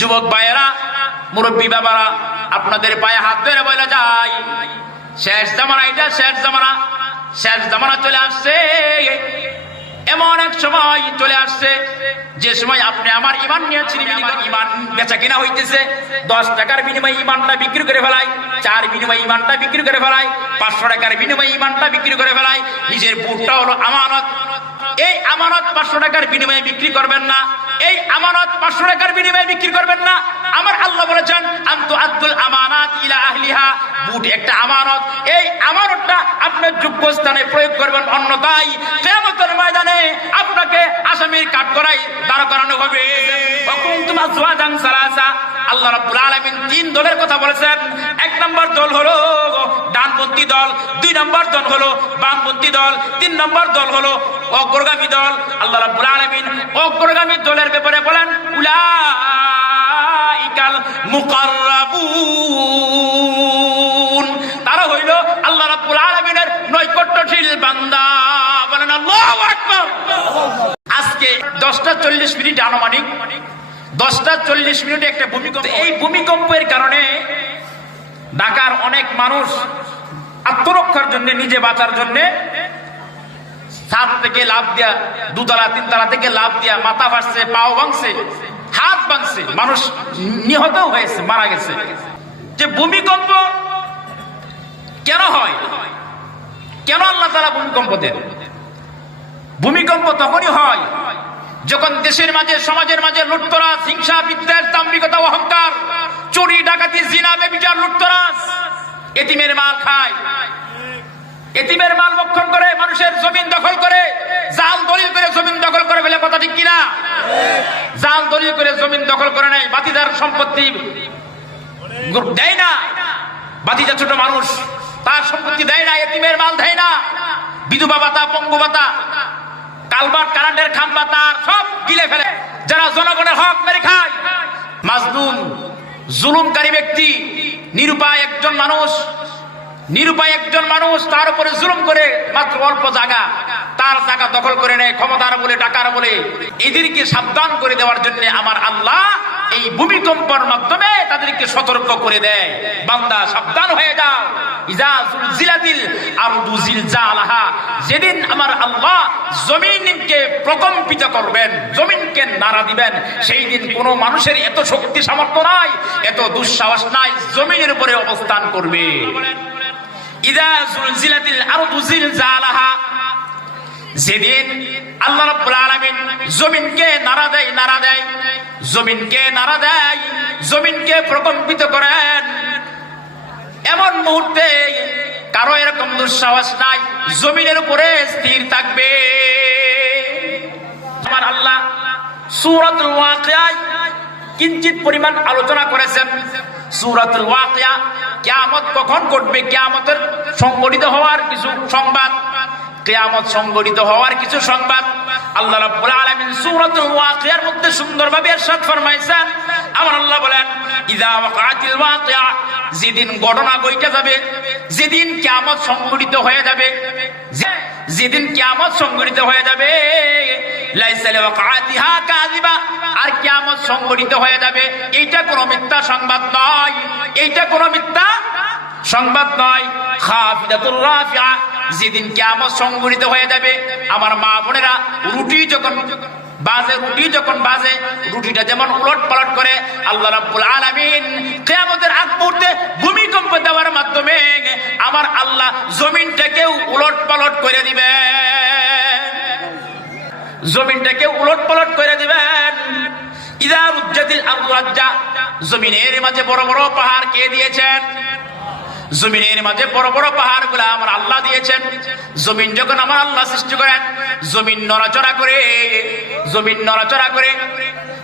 যুবক ভাইয়েরা, মুরব্বী বাবারা, আপনাদের পায়ে হাত ধরে বলে যায়, শেষ জামানা, এটা শেষ জামানা। শেষ জামানা চলে আসছে। এমন এক সময় চলে আসছে যে সময় আপনি আমার ইমান নিয়েছিলেন, আমার ইমান বেচা কিনা হইতেছে। 10 টাকার বিনিময়ে ইমানটা বিক্রি করে ফেলায়, 4 বিনিময়ে ইমানটা বিক্রি করে ফেলায়, 500 টাকার বিনিময়ে ইমানটা বিক্রি করে ফেলায়। নিজের বুটটা হলো আমানত। এই আমানত 500 টাকার বিনিময়ে বিক্রি করবেন না। এই আমানত 500 টাকার বিনিময়ে বিক্রি করবেন না। আমার আল্লাহ বলেছেন, আনতু আদুল আমানাত ইলা আহলিহা। বুট একটা আমানত। এই আমানতটা আপনার যোগ্য স্থানে প্রয়োগ করবেন, অন্যথায় কিয়ামতের ময়দানে আপনাকে আসামির কাঠগড়ায় দাঁড় করানো হবে। কুনতুম আজওয়াজান সালাসা। আল্লাহ রাব্বুল আলামিন 3 দলের কথা বলেছেন। 1 নম্বর দল হলো ডানপন্থী দল, 2 নম্বর দল হলো বামপন্থী দল, 3 নম্বর দল হলো অগ্রগামী দল। আল্লাহ রাব্বুল আলামিন অগ্রগামী দলের ব্যাপারে বলেন, উলাইকাল মুকাররাবুন। তারা হইল আল্লাহ রাব্বুল আলামিনের নৈকট্যশীল বান্দা। বলেন আল্লাহু আকবার। আজকে 10:40 আনুমানিক 10:40 একটা ভূমিকম্প। এই ভূমিকম্পের কারণে ঢাকার অনেক মানুষ আত্মরক্ষার জন্য, নিজে বাঁচার জন্য ছাদ থেকে লাফ দিয়া, 2 তলা 3 তলা থেকে লাফ দিয়া মাথা ভাঙছে, পাও ভাঙছে, হাত ভাঙছে, মানুষ নিহত হয়েছে, মারা গেছে। যে ভূমিকম্প কেন হয়, কেন আল্লাহ তাআলা ভূমিকম্প দেন? ভূমিকম্প তখনই হয় যখন দেশের মাঝে, সমাজের মাঝে লুটতরাজ, হিংসা, বিদ্বেষ, দাম্ভিকতা, অহংকার, চুরি, ডাকাতি, জিনা, ব্যভিচার, লুটতরাজ, এতিমের মাল খায়, এতিমের মাল ভক্ষণ করে, মানুষের জমিন দখল করে, জাল দলিল করে জমিন দখল করে ফেলে। কথা ঠিক কিনা? জাল দলিল করে জমিন দখল করে নেয়, বাতিদার সম্পত্তি দেয় না, বাতিজা ছোট মানুষ, তার সম্পত্তি দেয় না, এতিমের মাল দেয় না, বিধবা ভাতা, পঙ্গু ভাতা, কালভার্ট, কারেন্টের খাম্বা, তার সব গিলে ফেলে। যারা জনগণের হক মেরে খায়, মাজলুম, জুলুমকারী ব্যক্তি, নিরুপায় একজন মানুষ, তার উপরে জুলুম করে, মাত্র অল্প জায়গা, তার জায়গা দখল করে নেয়, ক্ষমতার বলে, টাকার বলে। এদেরকে সাবধান করে দেওয়ার জন্য আমার আল্লাহ এই ভূমিকম্পের মাধ্যমে তাদেরকে সতর্ক করে দেয়, বান্দা সাবধান হয়ে যাও। ইজা জুলজিলাতিল আরদু জিলজালাহা। যেদিন আমার আল্লাহ জমিনকে প্রকম্পিত করবেন, জমিনকে নাড়া দিবেন, সেই দিন কোনো মানুষের এত শক্তি সামর্থ্য নাই, এত দুঃসাহস নাই, জমিনের উপরে অবস্থান করবে। ইজা জুলজিলাতিল আরদু জিলজালাহা। যেদিন আল্লাহ রাব্বুল আলামিন জমিনকে নাড়া দেয়, জমিনকে প্রকম্পিত করেন, এমন মুহূর্তে কারো এরকম দুঃসাহস নাই, জমিনের উপরে স্থির থাকবে। আমার আল্লাহ সূরাতুল ওয়াকিয়ায় কিঞ্চিত পরিমাণ আলোচনা করেছেন। সূরাতুল ওয়াকিয়া, কিয়ামত কখন ঘটবে, কিয়ামতের সংঘটিত হওয়ার কিছু সংবাদ, কিয়ামত সংঘটিত হওয়ার কিছু সংবাদ আল্লাহ রাব্বুল আলামিন সূরাতুল ওয়াকিয়ার মধ্যে সুন্দরভাবে ইরশাদ ফরমাইছেন। আমার আল্লাহ বলেন, ইযা ওয়াকাতিল ওয়াকিয়া। যেদিন ঘটনা ঘটে যাবে, যেদিন কিয়ামত সংঘটিত হয়ে যাবে, যেদিন কিয়ামত সংঘটিত হয়ে যাবে, লাইসা লিওয়াকাতিহা কাযিবা। আর কিয়ামত সংঘটিত হয়ে যাবে, এইটা কোনো মিথ্যা সংবাদ নয়, এইটা কোনো মিথ্যা সংবাদ নয়। খাফিদাতুর রাফিআ। যেদিন কিয়ামত সংঘটিত হয়ে যাবে, আমার মা বোনেরা, রুটি যখন বাজে, রুটিটা যেমন উলট পালট করে, আল্লাহ রাব্বুল আলামিন কিয়ামতের আগ মুহূর্তে ভূমিকম্প দেওয়ার মাধ্যমে আমার আল্লাহ জমিনটাকেও উলট পালট করে দিবেন, ইযা রুজ্জাতিল আরদু রাজ্জা। জমিনের মাঝে বড় বড় পাহাড় কে দিয়েছেন? জমিনের মাঝে বড় বড় পাহাড় গুলা আমার আল্লাহ দিয়েছেন। জমিন যখন আমার আল্লাহ সৃষ্টি করেন, জমিন নড়াচড়া করে,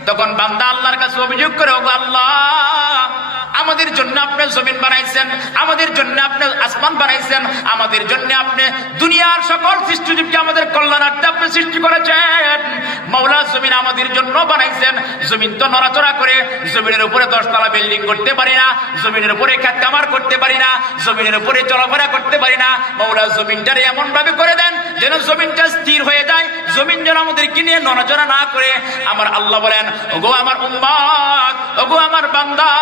তখন বান্দা আল্লাহর কাছে অভিযোগ করে, ওগো আল্লাহ, আমাদের জন্য আপনি জমিন বানাইছেন, আমাদের জন্য আপনি আসমান বানাইছেন, আমাদের জন্য আপনি দুনিয়ার সকল সৃষ্টিজীবকে আমাদের কল্যাণার্থে আপনি সৃষ্টি করেছেন। মাওলা, জমিন আমাদের জন্য বানাইছেন, জমিন তো নড়াচড়া করে, জমিনের উপরে 10 তলা বিল্ডিং করতে পারি না, জমিনের উপরে খেত খামার করতে পারি না, জমিনের উপরে চলাফেরা করতে পারি না। মাওলা, জমিনটারে এমন ভাবে করে দেন যেন জমিনটা স্থির হয়ে যায়, জমিন যেন আমাদেরকে নিয়ে নড়াচড়া না করে। আমার আল্লাহ বলেন, ওগো আমার উম্মত, ও বান্দা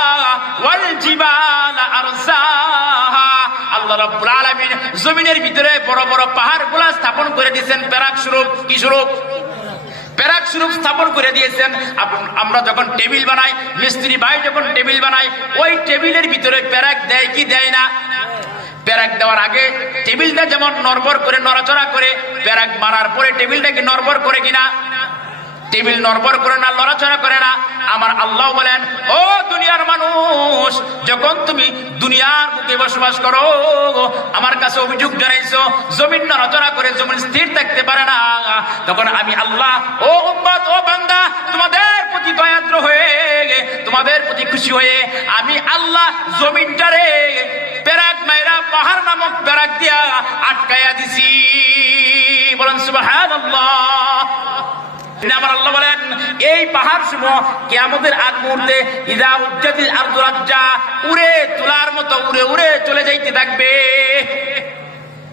ওয়াল জিবালা আরসাহা আল্লাহ রাব্বুল আলামিন জমিনের ভিতরে বড় বড় পাহাড়গুলো স্থাপন করে দিয়েছেন প্যারাক স্বরূপ। কি স্বরূপ? প্যারাক স্বরূপ স্থাপন করে দিয়েছেন। আমরা যখন টেবিল বানাই, মিস্ত্রি ভাই যখন টেবিল বানাই, ওই টেবিলের ভিতরে প্যারাক দেয় কি দেয় না? প্যারাক দেওয়ার আগে টেবিলটা যেমন নড়বড় করে নড়াচড়া করে, প্যারাক মারার পরে টেবিলটাকে নড়বড় করে কিনা? টেবিল নড়বড় করে না, লড়াচড়া করে না। আমার আল্লাহ বলেন, ও দুনিয়ার মানুষ, যখন তুমি দুনিয়ার বুকে বসবাস করো, আমার কাছে অভিযোগ জানাইছো জমিন নড়াচড়া করে, জমিন স্থির থাকতে পারে না, তখন আমি আল্লাহ ও উম্মত ও বান্দা তোমাদের প্রতি দয়াদ্র হয়ে, তোমাদের প্রতি খুশি হয়ে আমি আল্লাহ জমিনটারে প্যারাক মাইরা পাহাড় নামক প্যারাক দিয়া আটকাইয়া দিছি। বলেন সুবহানাল্লাহ। আমার আল্লাহ বলেন, এই পাহাড় সমূহ কিয়ামতের আগ মুহূর্তে ইযা উজ্জাতিল আরদু রাজ্জা উড়ে তোলার মতো উড়ে উড়ে চলে যাইতে থাকবে।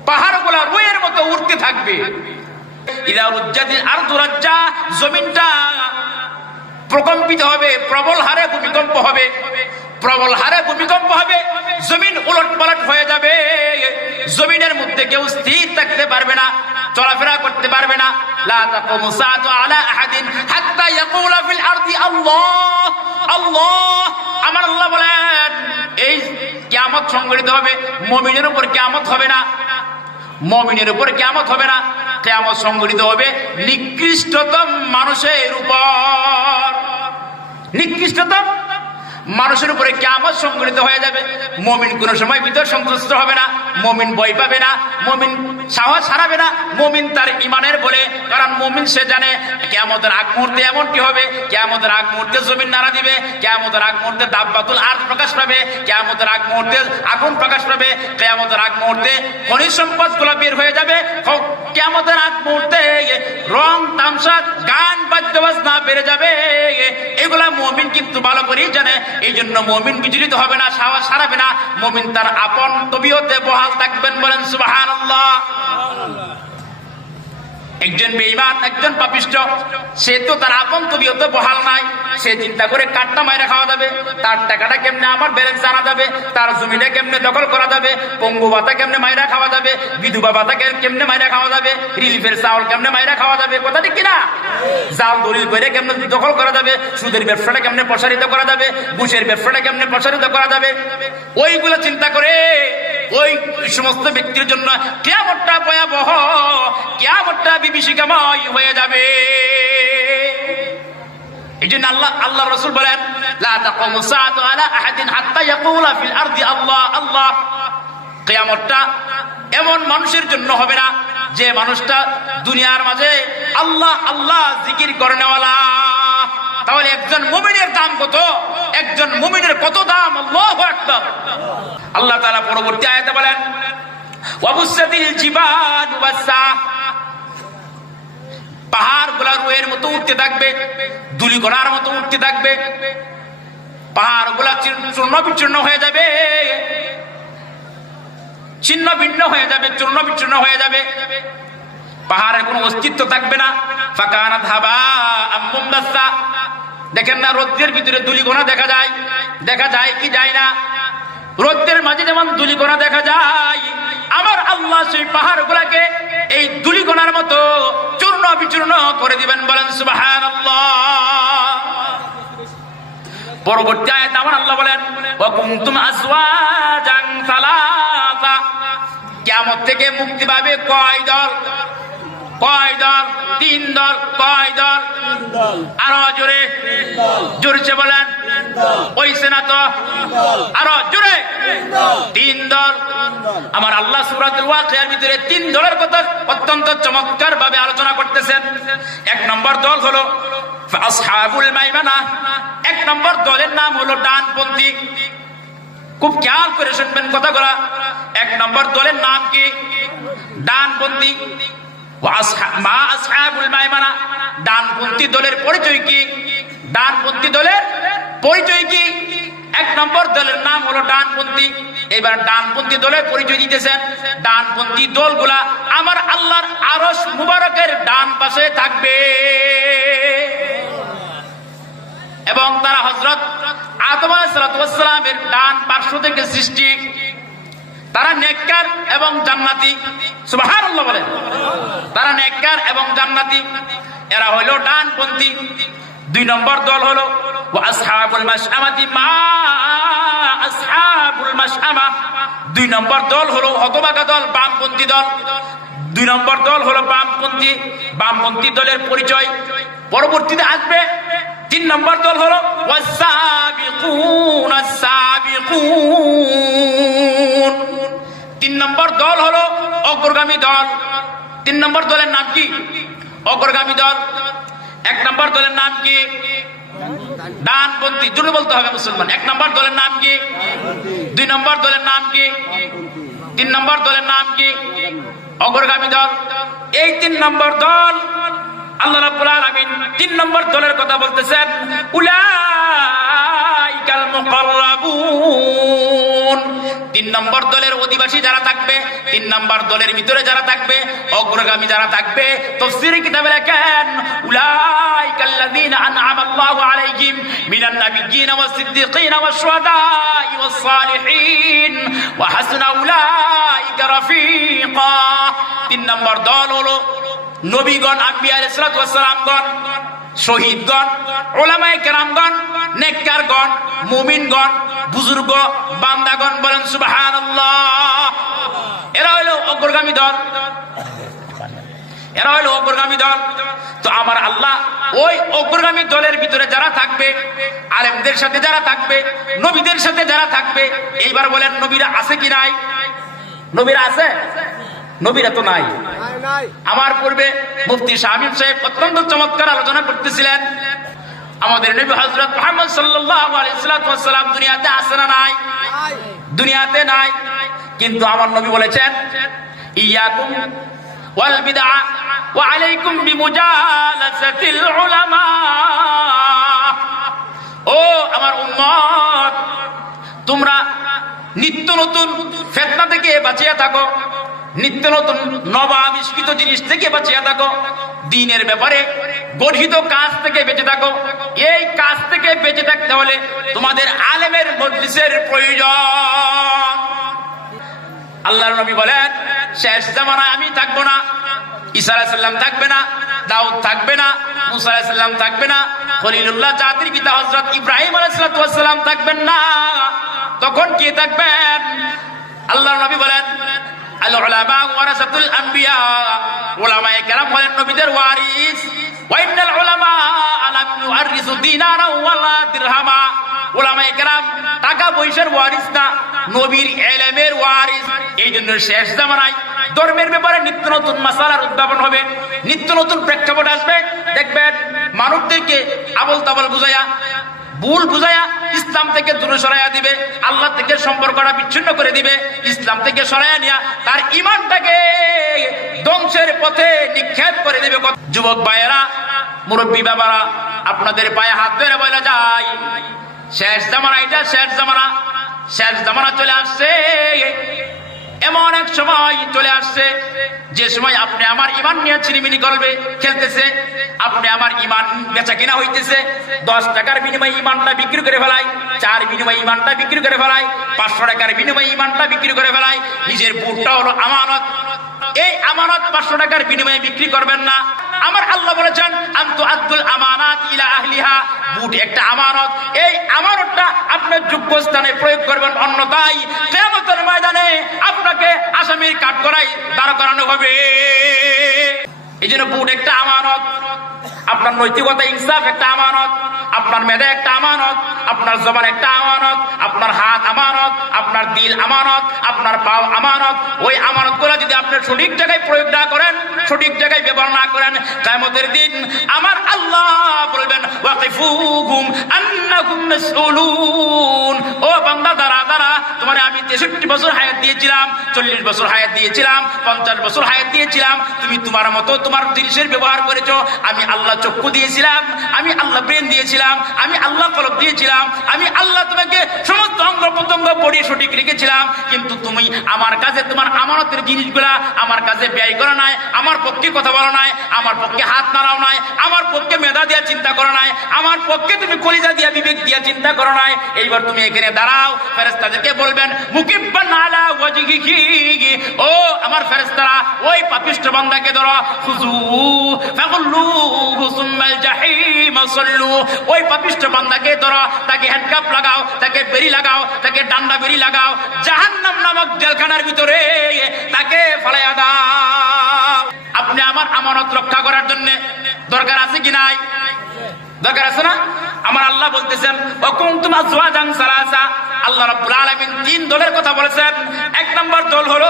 পাহাড়গুলা রুয়ের মতো উড়তে থাকবে। ইযা উজ্জাতিল আরদু রাজ্জা, জমিনটা প্রকম্পিত হবে, প্রবল হারে ভূমিকম্প হবে, প্রবল হারে ভূমিকম্প হবে, জমিন উলটপালট হয়ে যাবে, জমিনের মধ্যে কেউ স্থির থাকতে পারবে না, চলাফেরা করতে পারবে না। লা তাকুমু সাআতু আলা আহাদিন হাত্তা ইয়াকুলা ফিল আরদি আল্লাহ আল্লাহ। আমার আল্লাহ বলেন, এই কিয়ামত সংঘটিত হবে, মুমিনের উপর কিয়ামত হবে না, মুমিনের উপর কিয়ামত হবে না, কিয়ামত সংঘটিত হবে নিকৃষ্টতম মানুষের উপর। নিকৃষ্টতম মানুষের উপরে কিয়ামত সংঘটিত হয়ে যাবে। মুমিন কোন সময় ভিতর সন্তুষ্ট হবে না, মুমিন ভয় পাবে না, মুমিন সাহস হারাবে না, মুমিন তার ঈমানের বলে। কারণ মুমিন সে জানে কিয়ামতের আগ মুহূর্তে এমনটি হবে, কিয়ামতের আগ মুহূর্তে জমিন নাড়া দিবে, কিয়ামতের আগ মুহূর্তে দাব্বাতুল আরদ প্রকাশ পাবে, কিয়ামতের আগ মুহূর্তে আগুন প্রকাশ পাবে, কিয়ামতের আগ মুহূর্তে খনিজ সম্পদগুলো বের হয়ে যাবে, কিয়ামতের আগ মুহূর্তে রং তামসা গান বাদ্য বাজনা বেড়ে যাবে। এগুলা মুমিন কিন্তু ভালো করেই জানে। এই জন্য মুমিন বিচলিত হবে না, সাহস হারাবে না, মুমিন তার আপন তবিয়তে বহাল থাকবেন। বলেন সুবহানাল্লাহ। একজন বেঈমান, একজন পাপিষ্ঠ, সে তো তার আপন তবিয়তে বহাল নাই। সে চিন্তা করে কাটটা মাইরা খাওয়া যাবে, তার টাকাটা কেমনে আমার ব্যালেন্স আনা যাবে, তার জমিটা কেমনে দখল করা যাবে, পঙ্গু ভাতা কেমনে মাইরা খাওয়া যাবে, বিধবা ভাতা কেমনে মাইরা খাওয়া যাবে, রিলিফের চাউল কেমনে মাইরা খাওয়া যাবে, কথা ঠিক কিনা? জাল দলিল করে কেমনে দখল করা যাবে, সুদের ব্যবসাটা কেমনে প্রসারিত করা যাবে, ঘুষের ব্যবসাটা কেমনে প্রসারিত করা যাবে, ওইগুলো চিন্তা করে ওই সমস্ত ব্যক্তির জন্য কিয়ামতটা ভয়াবহ, কিয়ামতটা বিভীষিকাময় হয়ে যাবে। এই জন্য আল্লাহ রাসূল বলেন, লা তাকুমু সাআতু আলা আহাদিন হাত্তা ইয়াকুলা ফিল আরদি আল্লাহ আল্লাহ। কিয়ামতটা এমন মানুষের জন্য হবে না যে মানুষটা দুনিয়ার মাঝে আল্লাহ আল্লাহ জিকির করেনওয়ালা। তাহলে একজন মুমিনের দাম কত? একজন মুমিনের কত দাম? আল্লাহু আকবার। আল্লাহ তাআলা পরবর্তী আয়াতে বলেন, ওয়াবুসাতিল জিবালু বাসা, পাহাড়গুলা রুয়ের মতো উঠতে থাকবে, ধূলিকণার মতো উঠতে থাকবে, পাহাড়গুলা চূর্ণ বিচূর্ণ হয়ে যাবে, ছিন্ন ভিন্ন হয়ে যাবে, চূর্ণ বিচূর্ণ হয়ে যাবে, পাহাড়ের কোনো অস্তিত্ব থাকবে না। ফাকানাত হাবাআম মুনবাসসা। দেখেন না, রোদ্রের ভিতরে ধূলিকণা দেখা যায়, দেখা যায় কি যায় না? রোদ্রের মাঝে যেমন ধূলিকণা দেখা যায়, আমার আল্লাহ সেই পাহাড়গুলাকে এই ধূলিকণার মতো চূর্ণ বিচূর্ণ করে দিবেন। বলেন সুবহানাল্লাহ। পরবর্তী আয়াতে আমার আল্লাহ বলেন, ওয়া কুনতুম আজওয়াজান সালাসা। কিয়ামত থেকে মুক্তি পাবে কয় দল? কয় দল? তিন দল। কয় দল? আরো জোরে, জোরছে বলেন, ওইছে না তো? আরো জোরে, তিন দল। আমার আল্লাহ সূরাতুল ওয়াকিয়ার ভিতরে তিন দলের কথা অত্যন্ত চমৎকার ভাবে আলোচনা করতেছেন। এক নম্বর দল হলো আসহাবুল মাইমানা। এক নম্বর দলের নাম হলো ডানপন্থী। খুব খেয়াল করে শুনবেন কথাগুলা। এক নম্বর দলের নাম কি? ডানপন্থী। আসহাবুল মাইমানা, ডানপন্থী দলের পরিচয় কি? ডানপন্থী দলের পরিচয় কি? এক নম্বর দলের নাম হলো ডানপন্থী। এবার ডানপন্থী দলের পরিচয় দিতেছেন। ডানপন্থী দলগুলা আমার আল্লাহর আরশ মুবারকের ডান পাশে থাকবে এবং তারা হযরত আদম আলাইহিস সালামের ডান পার্শ্ব থেকে সৃষ্টি, তারা নেককার এবং জান্নাতি। সুবহানাল্লাহ বলেন। তারা নেককার এবং জান্নাতি, এরা হলো ডানপন্থী। 2 নম্বর দল হলো ওয়া আসহাবুল মাশআমাতি মা আসহাবুল মাশআমা। 2 নম্বর দল হলো হতভাগা দল, বামপন্থী দল। 2 নম্বর দল হলো বামপন্থী। বামপন্থী দলের পরিচয় পরবর্তীতে আসবে। 3 নম্বর দল হলো ওয়াসাবিকুন আস-সাবিকুন। 3 নম্বর দল হলো অগ্রগামী দল। 3 নম্বর দলের নাম কি? অগ্রগামী দল। 1 নম্বর দলের নাম কি? ডানপন্থী। জোরে বলতে হবে মুসলমান। 1 নম্বর দলের নাম কি? 2 নম্বর দলের নাম কি? 3 নম্বর দলের নাম কি? অগ্রগামী দল। এই 3 নম্বর দল আল্লাহ রাব্বুল আলামিন 3 নম্বর দলের কথা বলতেছেন, উলাইকাল মুকাররাবুন। 3 নম্বর দলের অধিবাসী যারা থাকবে, 3 নম্বর দলের ভিতরে যারা থাকবে, অগ্রগামী যারা থাকবে, তাফসীরে কিতাবে লেখেন উলাইকাল্লাযীনা আন'আমা আল্লাহু আলাইহিম মিনান নাবিয়্যিনা ওয়াস সিদ্দীকিনা ওয়াশ শুহাদা'i ওয়াস সালিহিন ওয়া হাসুনা উলাইকা রাফীকা। 3 নম্বর দল হলো নবীগণ, আম্বিয়া আলাইহিস সালাতু ওয়াস সালামগণ, শহীদগণ, উলামায়ে কেরামগণ, নেককারগণ, মুমিনগণ, বুজুর্গ, বান্দাগণ। বলেন সুবহানাল্লাহ। এরা হলো অগ্রগামী দল। এরা হলো অগ্রগামী দল। তো আমার আল্লাহ ওই অগ্রগামী দলের ভিতরে যারা থাকবে, আলেমদের সাথে যারা থাকবে, নবীদের সাথে যারা থাকবে, এইবার বলেন নবীরা আছে কি নাই? নবীরা আছে? নবীরা তো নাই। আমার পূর্বে মুফতি শামীম সাহেব অত্যন্ত চমৎকার আলোচনা করতেছিলেন। আমাদের নবী হযরত মুহাম্মদ সাল্লাল্লাহু আলাইহি ওয়াসাল্লাম দুনিয়াতে আছে না নাই? দুনিয়াতে নাই। কিন্তু আমার নবী বলেছেন, ইয়াকুম ওয়াল বিদআ ওয়া আলাইকুম বিমুজালাসাতিল উলামা। ও আমার উম্মত, তোমরা নিত্য নতুন ফিতনা থেকে বাঁচিয়া থাকো, নিত্য নতুন নবাবিষ্কৃত জিনিস থেকে বাঁচিয়া থাকো, দ্বীনের ব্যাপারে গঠিত কাজ থেকে বেঁচে থাকো। এই কাজ থেকে বেঁচে থাকতে হলে তোমাদের আলেমের মজলিসের প্রয়োজন। আল্লাহর নবী বলেন, শেষ জামানায় আমি থাকবো না, ঈসা আলাইহিস সালাম থাকবে না, দাউদ থাকবে না, মুসা আলাইহিস সালাম থাকবে না, খলিলুল্লাহ জাতির পিতা হযরত ইব্রাহিম আলাইহিস সালাম থাকবেন না। তখন কে থাকবেন? আল্লাহর নবী বলেন, আল উলামা ওয়ারাসাতুল আম্বিয়া। উলামায়ে কেরাম হলেন নবীদের ওয়ারিস। ওয়া ইন্নাল উলামা লাম ইউআররিসু দিনারা ওয়ালা দিরহামা। উলামায়ে কেরাম টাকা পয়সার ওয়ারিস না, নবীর ইলমের ওয়ারিস। এই জন্য শেষ জামানায় ধর্মের ব্যাপারে নিত্য নতুন মাসালার উদ্ভাবন হবে, নিত্য নতুন প্রেক্ষাপট আসবে। দেখবেন মানবদেরকে আবল তাবল বুঝায়া, ভুল বুঝায়া ইসলাম থেকে দূরে সরাইয়া দিবে, আল্লাহ থেকে সম্পর্কটা বিচ্ছিন্ন করে দিবে, ইসলাম থেকে সরাইয়া নিয়া তার ঈমানটাকে ধ্বংসের পথে নিক্ষেপ করে দিবে। যুবক ভাইয়েরা, মুরব্বী বাবারা, আপনাদের পায়ে হাত ধরে বলা যায়, শেষ জামানা, এটা শেষ জামানা। শেষ জামানা চলে আসছে। এমন এক সময় চলে আসছে যে সময় আপনি আমার ঈমান নিয়ে ছিনিমিনি করবে খেলতেছে, আপনি আমার ঈমান বেচা কিনা হইতেছে। 10 টাকার বিনিময়ে ঈমানটা বিক্রি করে ফেলাই, 4 বিনিময়ে ঈমানটা বিক্রি করে ফেলাই, 500 টাকার বিনিময়ে ঈমানটা বিক্রি করে ফেলাই। নিজের বুটটা হলো আমানত। এই আমানত 500 টাকার বিনিময়ে বিক্রি করবেন না। আমার আল্লাহ বলেছেন, আনতু আদুল আমানাত ইলা আহলিহা। বুট একটা আমানত, এই আমানতটা আপনার যোগ্য স্থানে প্রয়োগ করবেন, অন্যথায় কিয়ামতের ময়দানে আপনাকে আসামির কাঠগড়ায় দাঁড় করানো হবে। এই জন্য বুট একটা আমানত, আপনার নৈতিকতা ইনসাফ একটা আমানত, আপনার মেধা একটা আমানত, আপনার জবান একটা আমানত, আপনার হাত আমানত, আপনার দিল আমানত, আপনার পাও আমানত। ওই আমানতগুলো যদি আপনি সঠিক জায়গায় প্রয়োগ না করেন, সঠিক জায়গায় ব্যবহার না করেন, কিয়ামতের দিন আমার আল্লাহ বলবেন, ওয়াকিফুহুম আন্নাকুম মাসউলুন। ও বান্দা, দাঁড়া দাঁড়া, তোমারে আমি 63 বছর হায়াত দিয়েছিলাম, 40 বছর হায়াত দিয়েছিলাম, 50 বছর হায়াত দিয়েছিলাম। তুমি তোমার মতো তোমার জিনিসের ব্যবহার করেছো। আমি আল্লাহ চক্ষু দিয়েছিলাম, আমি আল্লাহ ব্রেন দিয়েছিলাম, আমি আল্লাহ কলব দিয়েছিলাম, আমি আল্লাহ তোমাকে সমস্ত অঙ্গ প্রত্যঙ্গ বডি সঠিক রেখেছিলাম, কিন্তু তুমি আমার কাছে তোমার আমানতের জিনিসগুলা আমার কাছে ব্যয় করো নাই, আমার পক্ষে কথা বলো নাই, আমার পক্ষে হাত নাড়াও নাই, আমার পক্ষে মেধা দিয়া চিন্তা করো নাই, আমার পক্ষে তুমি কলিজা দিয়া বিবেক দিয়া চিন্তা করো নাই। এইবার তুমি এখানে দাঁড়াও, ফেরেশতাদেরকে বলবেন মুকিব্বান আলা ওয়াজহিহি, ও আমার ফেরেশতারা ওই পাপিষ্ঠ বান্দাকে ধরো, খুযু ফাগুল্লুহু সুম্মাল জাহিম সাল্লু, ওই পাপিষ্ঠ বান্দাকে ধরো, তাকে হ্যান্ডকাপ লাগাও, তাকে বেরি লাগাও, তাকে ডান্ডা বেরি লাগাও, জাহান্নাম নামক জেলখানার ভিতরে তাকে ফালাইয়া দাও। আপনি আমার আমানত রক্ষা করার জন্য দরকার আছে কি নাই? দরকার আছে না? আমার আল্লাহ বলতেছেন ওয়াকুনতুম আজওয়াজান সালাসা, আল্লাহ রাব্বুল আলামিন তিন দলের কথা বলেছেন। এক নম্বর দল হলো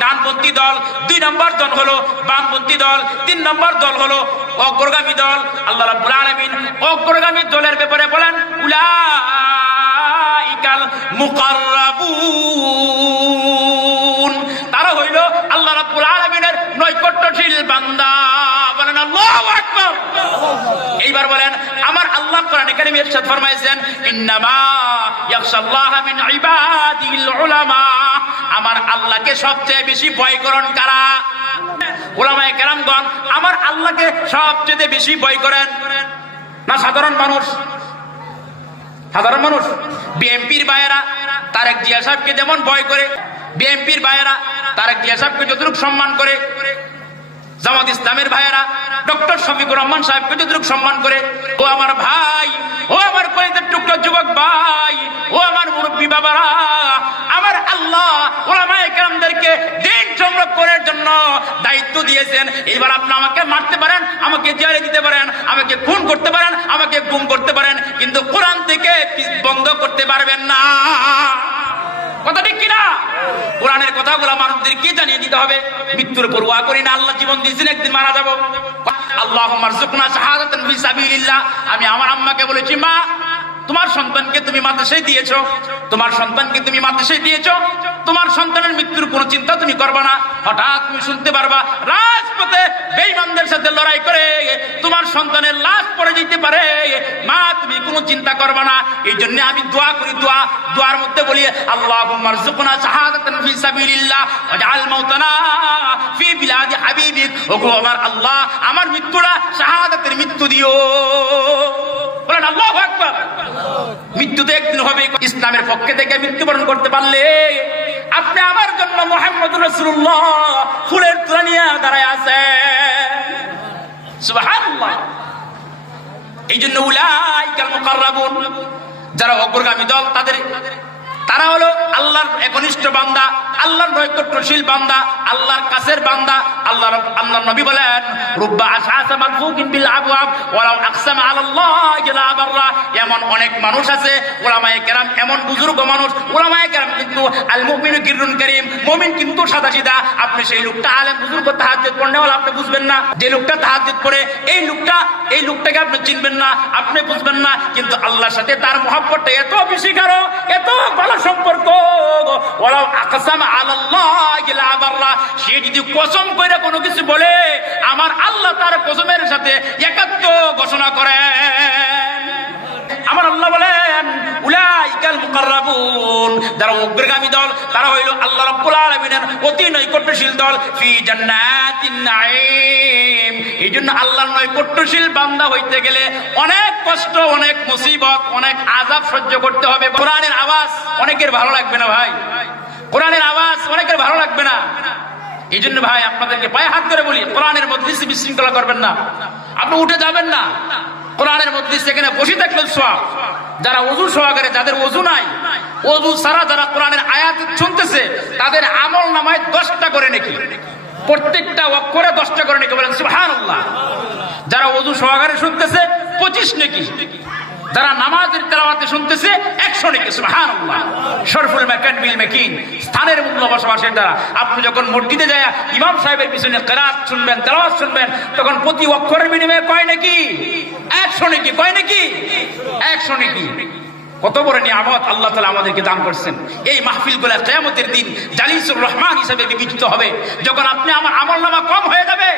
ডানপন্থী দল, দুই নম্বর দল হলো বামপন্থী দল, তিন নম্বর দল হলো অগ্রগামী দল। আল্লাহ রাব্বুল আলামিন অগ্রগামী দলের ব্যাপারে বলেন উলাইকাল মুকাররাবুন, তারা হইল আল্লাহ রাব্বুল আলামিনের নৈকট্যশীল বান্দা। বলেন আল্লাহু আকবার। এইবার বলেন আমার আল্লাহ কোরআনে কারীমে ইরশাদ ফরমাইছেন ইন্নামা ইয়াখশাল্লাহা মিন ইবাদিল উলামা, আমার আল্লাহকে সবচেয়ে বেশি ভয় করেন কারা? উলামায়ে কেরামগণ আমার আল্লাহকে সবচেয়ে বেশি ভয় করেন না সাধারণ মানুষ? সাধারণ মানুষ বিএনপির ভাইয়েরা তারেক জিয়া সাহেবকে যেমন ভয় করে, বিএনপির ভাইয়েরা তারেক জিয়া সাহেবকে যতটুকু সম্মান করে, জামাত ইসলামের ভাইয়েরা ডক্টর শফিকুর রহমান সাহেবকে যতটুকু সম্মান করে, ও আমার ভাই, ও আমার কলিজার টুকরা যুবক ভাই, ও আমার মুরব্বী বাবারা, আমার আল্লাহ উলামায়ে কেরামদেরকে দিন সংরক্ষণের জন্য দায়িত্ব দিয়েছেন। এবার আপনি আমাকে মারতে পারেন, আমাকে জেলে দিতে পারেন, আমাকে খুন করতে পারেন, আমাকে গুম করতে পারেন, কিন্তু কোরআন থেকে বন্ধ করতে পারবেন না। কথা ঠিক কিনা? কোরআনের কথাগুলো মানুষদেরকে জানিয়ে দিতে হবে। মৃত্যুর পরোয়া করি না, আল্লাহ জীবন দিয়েছেন, একদিন মারা যাবো। আল্লাহুম্মা রযুকনা শাহাদাতান ফি সাবিলিল্লাহ। আমি আমার আম্মাকে বলেছি মা তোমার সন্তানকে তুমি মাদ্রাসায় দিয়েছো, তোমার সন্তানকে তুমি মাদ্রাসায় দিয়েছো, তোমার সন্তানের মৃত্যুর কোনো চিন্তা তুমি করবা না। হঠাৎ তুমি শুনতে পারবা রাজপথে বেঈমানদের সাথে লড়াই করে তোমার সন্তানের লাশ পড়ে যেতে পারে, মা তুমি কোনো চিন্তা করবা না। এই জন্য আমি দোয়া করি, দোয়ার মধ্যে বলি আল্লাহুম্মা রযুকনা শাহাদাতান ফি সাবিলিল্লাহ ওয়াজআল মাউতানা ফি বিলাদি হাবিবিক। ওগো আমার আল্লাহ আমার মৃত্যুটা শাহাদাতের মৃত্যু দিও। বলেন আল্লাহু আকবার। মৃত্যু তো একদিন হবে। ইসলামের পক্ষে থেকে মৃত্যুবরণ করতে পারলে আপনি আমার জন্য মুহাম্মদুর রাসূলুল্লাহ ফুলের তোড়া নিয়ে দাঁড়ায় আছেন। সুবহানাল্লাহ। এই জন্য উলাইকাল মুকাররাবুন, যারা অগ্রগামী দল তারা হলো আল্লাহর একনিষ্ঠ বান্দা, আল্লাহর নৈকট্যশীল বান্দা, আল্লাহর কাছের বান্দা। আল্লাহর নবী বলেন রুব্বা আশআসা মাদফুকিন বিল আবওয়াব ওয়ালাউ আকসামা আলাল্লাহি লা বাররা। এমন অনেক মানুষ আছে, উলামায়ে কেরাম এমন বুজুর্গ মানুষ, উলামায়ে কেরাম কিন্তু আল মুমিনু কিররুন কারীম, মুমিন কিন্তু সাদাসিধা। আপনি সেই লোকটা আলেম বুজুর্গ তাহাজ্জুদ পড়নেওয়ালা আপনি বুঝবেন না, যে লোকটা তাহাজ্জুদ পড়ে এই লোকটাকে আপনি চিনবেন না, আপনি বুঝবেন না, কিন্তু আল্লাহর সাথে তার মহব্বতটা এত বেশি গাঢ়, এত ভালো সম্পর্ক। ওয়ালাউ আকসামা আলাল্লাহি লা বাররা, সে যদি কসম কইরা কোনো কিছু বলে আমার আল্লাহ তার কসমের সাথে একাত্ম ঘোষণা করেন। আমার আল্লাহ বলেন উলাইকাল মুকাররাবুন, যারা অগ্রগামী দল তারা হইল আল্লাহ রাব্বুল আলামিনের অতি নৈকট্যশীল দল ফি জান্নাতিন নাঈম। এই জন্য আল্লাহর নৈকট্যশীল বান্দা হইতে গেলে অনেক কষ্ট, অনেক মুসিবত, অনেক আযাব সহ্য করতে হবে। কোরআনের আওয়াজ অনেকের ভালো লাগবে না ভাই, কোরআনের আওয়াজ অনেকের ভালো লাগবে না। এই জন্য ভাই আপনাদেরকে পায়ে হাত ধরে বলি কোরআনের মজলিসে বিশৃঙ্খলা করবেন না, আপনি উঠে যাবেন না। কোরআনের মজলিস এখানে বসে থাকলেন সওয়াব। যারা ওযু সহকারে, যাদের ওযু নাই, ওযু ছাড়া যারা কোরআনের আয়াত শুনতেছে তাদের আমল নামায় 10টা করে নেকি, প্রত্যেকটা অক্ষরে 10টা করে নেকি। বলেন সুবহানাল্লাহ। যারা ওযু সহকারে শুনতেছে 25 নেকি, যারা নামাজের তেলাওয়াতে শুনতেছে 100 নেকি। সুবহানাল্লাহ। শরফুল মাকান বিল মাকিন, স্থানের মূল্য বসবাসের দ্বারা। আপনি যখন মসজিদে যায় ইমাম সাহেবের পিছনে কিরাত শুনবেন, তেলাওয়াত শুনবেন, তখন প্রতি অক্ষরের বিনিময়ে কয় নাকি? 100 নেকি। কয় নাকি? 100 নেকি। কত বড় নিয়ামত আল্লাহ তাআলা আমাদেরকে দান করছেন। এই মাহফিলগুলো কিয়ামতের দিন জালিসুর রহমান হিসেবে বিবেচিত হবে। যখন আপনি আমার আমলনামা কম হয়ে যাবে,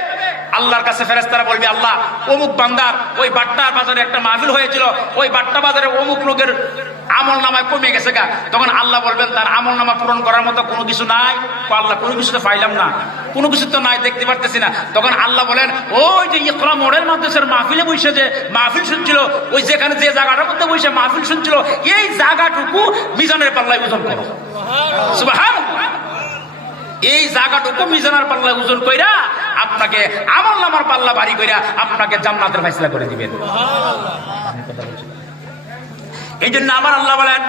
আল্লাহর কাছে ফেরেশতারা বলবে আল্লাহ অমুক বান্দার ওই বাট্টার বাজারে একটা মাহফিল হয়েছিল, ওই বাট্টা বাজারে অমুক লোকের আমল নামায় কমে গেছে গা, তখন আল্লাহ বলবেন তার আমল নামা পূরণ করার মতো কোনো কিছু নাই। আল্লাহ কোনো কিছু তো পাইলাম না, কোনো কিছু তো নাই, দেখতে পারতেছি না। তখন আল্লাহ বলেন ওই যে ইকরা মডেল মাদ্রাসার মাহফিলে বসে যে মাহফিল শুনছিল, ওই যেখানে যে জায়গাটার মধ্যে বসে মাহফিল শুনছিল, এই জায়গাটুকু মিজানের পাল্লায় ওজন করো। সুবহানাল্লাহ। এই জায়গাটুকু মিজানের পাল্লায় ওজন কইরা আপনাকে আমল নামার পাল্লা ভারী কইরা আপনাকে জান্নাতের ফয়সালা করে দিবেন। এই জন্য আমার আল্লাহ বলেন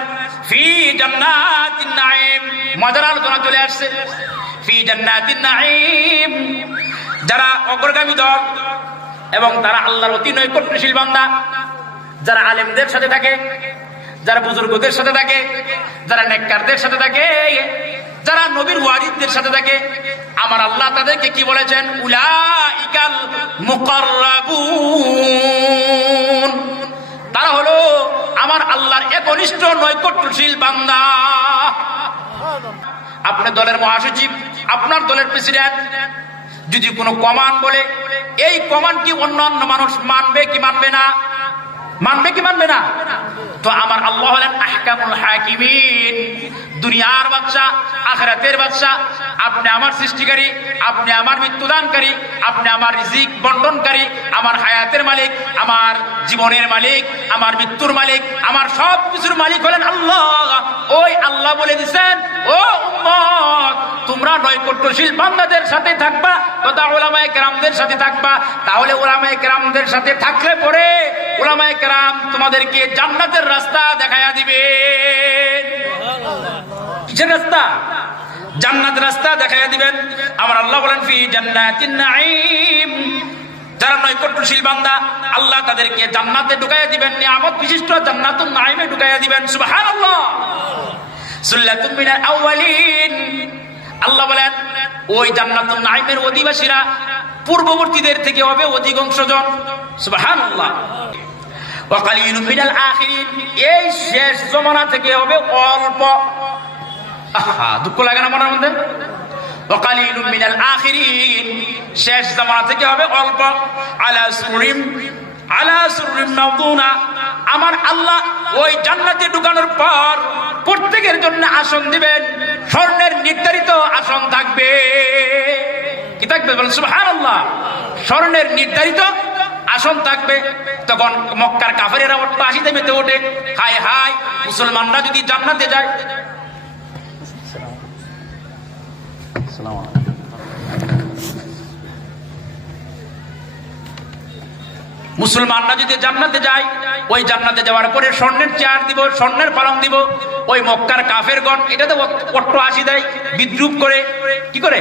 ফি জান্নাতিন নাঈম, মজার আলোচনা চলে আসছে। ফি জান্নাতিন নাঈম, যারা অগ্রগামী দল এবং তারা আল্লাহর অতি নৈকট্যশীল বান্দা, যারা আলেমদের সাথে থাকে, যারা বুজুর্গদের সাথে থাকে, যারা নেককারদের সাথে থাকে, যারা নবীর ওয়ারিসদের সাথে থাকে, আমার আল্লাহ তাদেরকে কি বলেছেন? উলাইকাল মুকাররাবুন, তারা হলো আমার আল্লাহর একনিষ্ঠ নৈকট্যশীল বান্দা। আপনার দলের মহাসচিব, আপনার দলের প্রেসিডেন্ট যদি কোনো কমান্ড বলে, এই কমান্ড কি অন্যান্য মানুষ মানবে কি মানবে না? মানবে কি মানবে না? তো আমার আল্লাহ হলেন আহকামুল হাকিমিন, দুনিয়ার বাদশা, আখিরাতের বাদশা। আপনি আমার সৃষ্টিকারী, আপনি আমার মৃত্যুদানকারী, আপনি আমার রিজিক বন্টনকারী, আমার হায়াতের মালিক, আমার জীবনের মালিক, আমার মৃত্যুর মালিক, আমার সব কিছুর মালিক হলেন আল্লাহ। ওই আল্লাহ বলে দিচ্ছেন, ও উম্মত, তোমরা নৈকট্যশীল বান্দাদের সাথে থাকবা তথা উলামায়ে কেরামদের সাথে থাকবা। তাহলে উলামায়ে কেরামদের সাথে থাকলে পরে উলামায়ে কেরাম তোমাদেরকে জান্নাতের রাস্তা দেখায়া দিবে। কিসের রাস্তা? জান্নাতের রাস্তা দেখায়া দিবেন। আমার আল্লাহ বলেন ফি জান্নাতিন নাঈম, যারা নৈকট্যশীল বান্দা আল্লাহ তাদেরকে জান্নাতে ঢুকাইয়া দিবেন, নিয়ামত বিশিষ্ট জান্নাতুন নাঈমে ঢুকাইয়া দিবেন। সুবহানাল্লাহ। সুল্লাতুম মিনাল আউয়ালিন, আল্লাহ বলেন ওই জান্নাতুন নাঈমের অধিবাসীরা পূর্ববর্তীদের থেকে হবে অধিকাংশজন। সুবহানাল্লাহ। ওয়া কালিলুম মিনাল আখিরিন, এই শেষ জমানা থেকে হবে অল্প। আহা, দুঃখ লাগে না মনের মধ্যে? ওয়া কালিলুম মিনাল আখিরিন, শেষ জমানা থেকে হবে অল্প। আলা সুররিম মাওদুনা, আমার আল্লাহ ওই জান্নাতে ঢুকানোর পর প্রত্যেকের জন্য আসন দিবেন, স্বর্ণের নির্ধারিত আসন থাকবে। কি থাকবে বলেন? সুবহানাল্লাহ। স্বর্ণের নির্ধারিত আসন থাকবে। তখন মক্কার কাফেরেরা অট্টহাসিতে মেতে ওঠে, হায় হায়, মুসলমানরা যদি জান্নাতে যায়। মুসলমানরা যদি জান্নাতে যায়, ওই জান্নাতে যাওয়ার পরে স্বর্ণের চেয়ার দিব, স্বর্ণের পালং দিব। ওই মক্কার কাফেরগণ এটাতে অট্টহাসি দেয়, বিদ্রুপ করে। কি করে?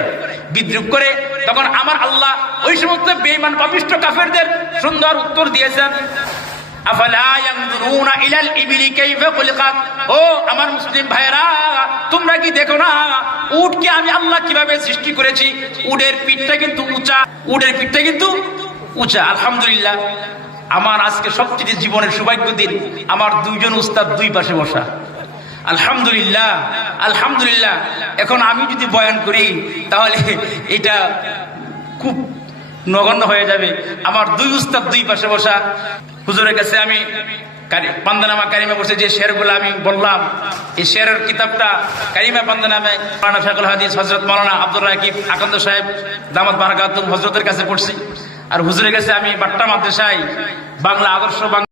বিদ্রুপ করে। তখন আমার আল্লাহ ওই সমস্ত বেঈমান পাপিষ্ঠ কাফেরদের সুন্দর উত্তর দিয়েছেন, আফালা ইয়ানজুরুনা ইলাল ইবিলি কাইফা খুলিকাত, ও আমার মুসলিম ভাইরা, তোমরা কি দেখো না উটকে আমি আল্লাহ কিভাবে সৃষ্টি করেছি? উটের পিঠটা কিন্তু উঁচা, উটের পিঠটা কিন্তু উঁচা। আলহামদুলিল্লাহ, আমার আজকে সবচেয়ে জীবনের সৌভাগ্য দিন, আমার দুইজন উস্তাদ দুই পাশে বসা। আলহামদুলিল্লাহ, আলহামদুলিল্লাহ। এখন আমি যদি বয়ান করি তাহলে এটা খুব নগণ্য হয়ে যাবে। আমার দুই উস্তাদ দুই পাশে বসা। হুজুরের কাছে আমি বান্দানামা কারিমা পড়ছে, যে শেরগুলো আমি বললাম, এই শেরের কিতাবটা কারিমা বান্দানামে মাওলানা শাইখুল হাদিস হযরত মাওলানা আব্দুর রাকিব আকন্দ সাহেব দামাত বারাকাতুহু হযরতের কাছে পড়ছি। আর হুজুরের কাছে আমি বাট্টা মাদ্রাসায় বাংলা আদর্শ